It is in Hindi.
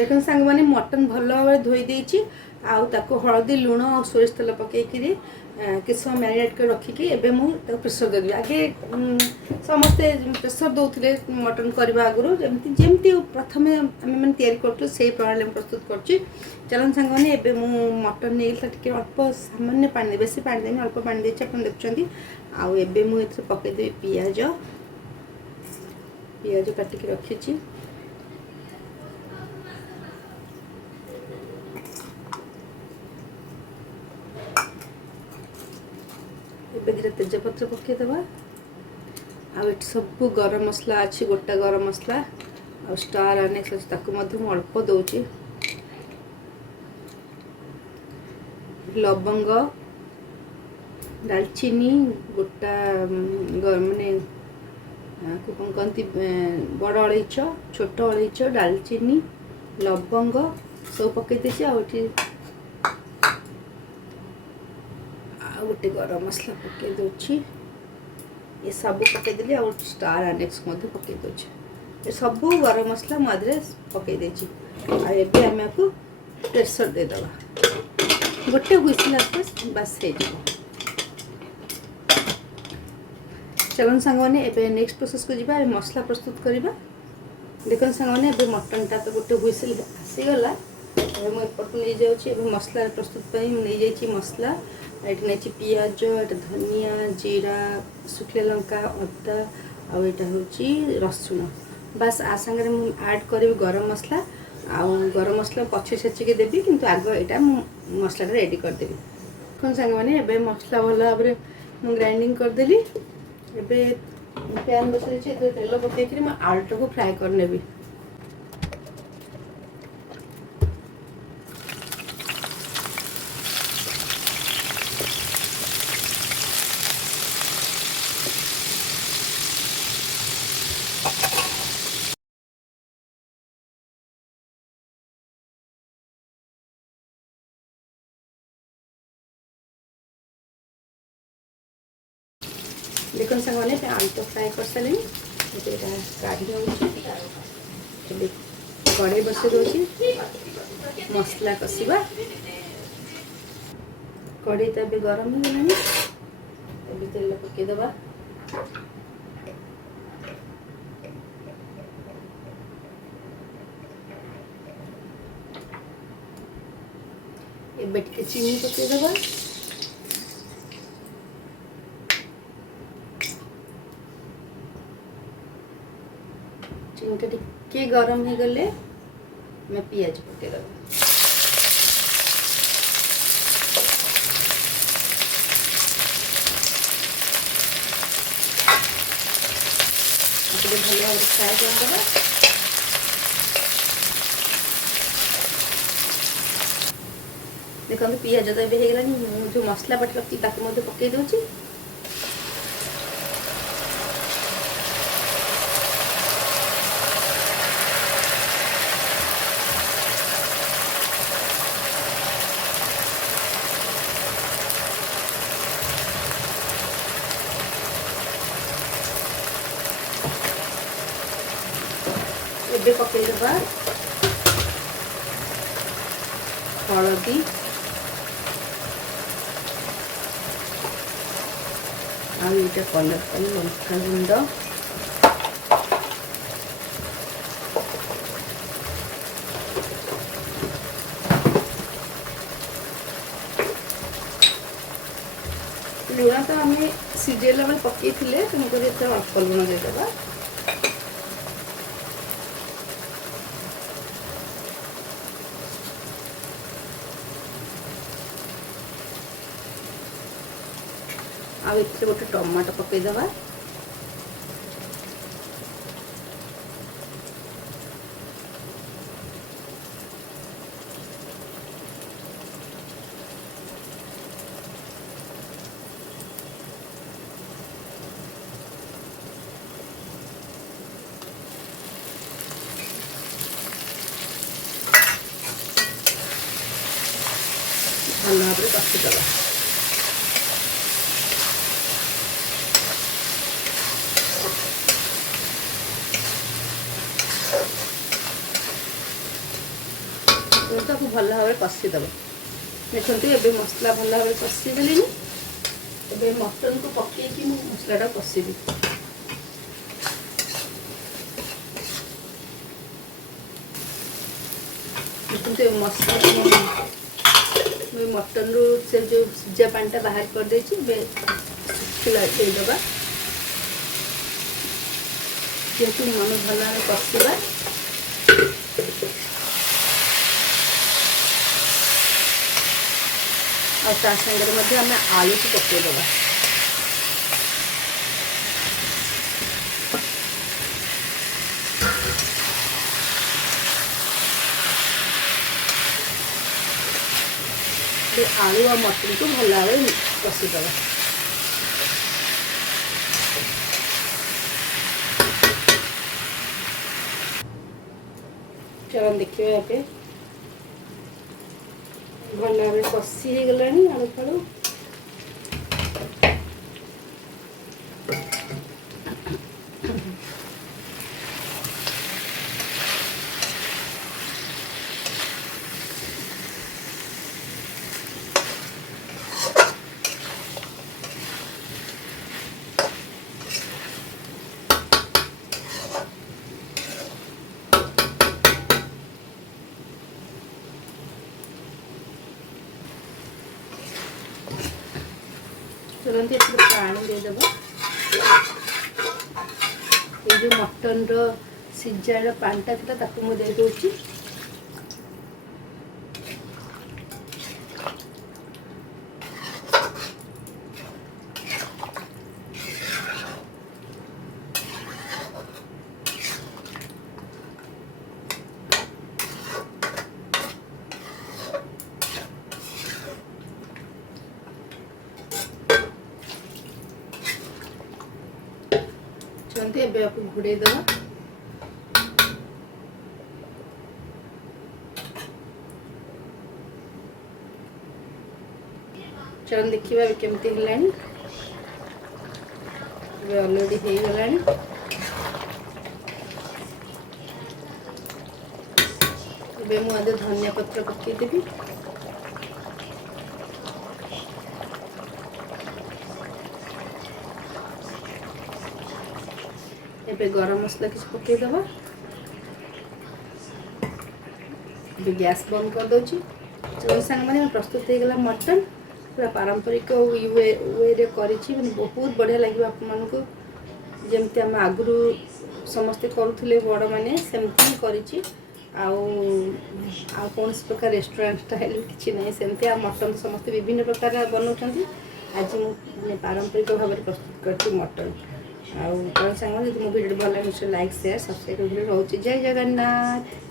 देखो सांग मैंने मटन भल भाव धोई देती आउ हलदी लुण और सोरिष तेल पकईकि किस समय मैरिनेट कर रखिकी एबे मु प्रेसर देवी आगे समस्ते प्रेसर दौले मटन करने आगु जमी प्रथम आम मैंने तैयारी प्रणाली प्रस्तुत कर चलन सांग मैंने एबे मु मटन नहीं अल्प सामान्य पानी बेस पानी देनी अल्प पानी देती आप देखुं आउ एबे मु पकईदेवी पियाज पियाज काटिक रखी एबे दिटा तेजपत्र पकईदबा आउ सब गरम मसला अच्छी गोटा गरम मसला आ स्टार अनेक्स अच्छी ताकू अल्प दौची लवंग दालचीनी गोटा माने कौन कहती बड़ अलैच छोट अलैच दालचीनी लवंग सब पकई गोटे गरम मसला पकई दूची ये सब पकईदेली आ स्टार अनेक्स पकई दूची ये सब गरम मसला मुझे पकई देची आबे आम आपको प्रेसर देदबा गोटे हुइसिल आसपास बास हो चलन सांग मैंने एबे नेक्स्ट प्रोसेस को जीवा मसला प्रस्तुत करवा देखो सांग मैंने एबे मटनटा तो गोटे हुइसिल आसीगला मुझे नहीं जाऊँगी मसला प्रस्तुत नहीं जाइए मसला ये नहीं पियाज ये धनिया जीरा सुखिला लंका अदा आटा हूँ रसुण बास आ सांगे आड करी गरम मसला आउ गरम मसला पछे छेचिके देवी किंतु आग यहाँ मसला रेडी करदेवी कौन सांग मैंने एबे मसला भल भाव में ग्राइंडिंग करदेली एबे पैन बसई तेल पकईकि आलूटा को फ्राए करनेबी देखो सांग मैंने आलू तो फ्राए कर सारे काढ़ी कड़े बस दूसरी मसला कषा कड़े तो ये गरम हो गलानी तेल पकईदबा एबे टिके चीनी पकईदबा चीनीटा टिके गरम हो गले मैं पियाज पकईदबा भल भाव फ्राए करदे देखो पियाज तो ये जो मसला बाटी रखी पकई दूची एबे पकईदबा हलदी आटा कलर लंका गुंड लुण तो आम सीझेला बेले पकई तेणुक अल्प लुण देदेबा आ गोटे टमाटो पकईदबा भल भाव कषिदबा ତାକୁ ଭଲ ଭାବରେ କଷିଦେବ। ଦେଖନ୍ତୁ ଏବେ ମସଲା ଭଲ ଭାବରେ କଷିଦେଲିଣି। ଏବେ ମଟନକୁ ପକେଇକି ମୁଁ ମସଲାଟା କଷିବି। ଦେଖନ୍ତୁ ଏ ମସଲା ମଟନରୁ ସେ ଯେଉଁ ସିଝା ପାଣିଟା ବାହାର କରିଦେଇଛି। ଏବେ ଶୁଖିଲା ଦେଇଦେବା। ଯେହେତୁ ଆମେ ଭଲ ଭାବରେ କଷିବା, ଆଉ ତା ସାଙ୍ଗରେ ମଧ୍ୟ ଆମେ ଆଳୁକୁ ପକାଇଦେବା। ଆଳୁ ଆଉ ମଟନକୁ ଭଲ ଭାବରେ କଷିଦେବା। ଚଳନ ଦେଖିବା ଏବେ ଭଲ ଭାବରେ କଷି ହେଇଗଲାଣି ଆଳୁ ଫାଳୁ। तुरंत एथरे पानी देदेबा। ये जो मटन रो सिजार पानीटा था ताकू मु दे दोची। ଏବେ आपको घोड़े देवा। चलन देखिए केमती है ऑलरेडी हो गलानी। ଏବେ ମୁଁ ଆଜି ଧନିଆ ପତ୍ର ପକେଇଦେବି। ଏବେ ଗରମ ମସଲା କିଛି पकईदबा। ଏବେ गैस बंद कर दोची। चलो सांग मैंने प्रस्तुत हो गला मटन पूरा पारंपरिक वे करिछि। माने बहुत बढ़िया लगे आपको जमती आम आगु समस्ते करुले बड़ मैंने सेमती करिछि। कौन प्रकार रेस्टोरेंट स्टाइल किसी ना सेमती मटन समस्ते विभिन्न प्रकार बनाऊँ। आज मुझे पारंपरिक भाव में प्रस्तुत कर मटन आउ सांग मो भिडियो भल लगे लाइक शेयर सब्सक्राइब रोचे। जय जगन्नाथ।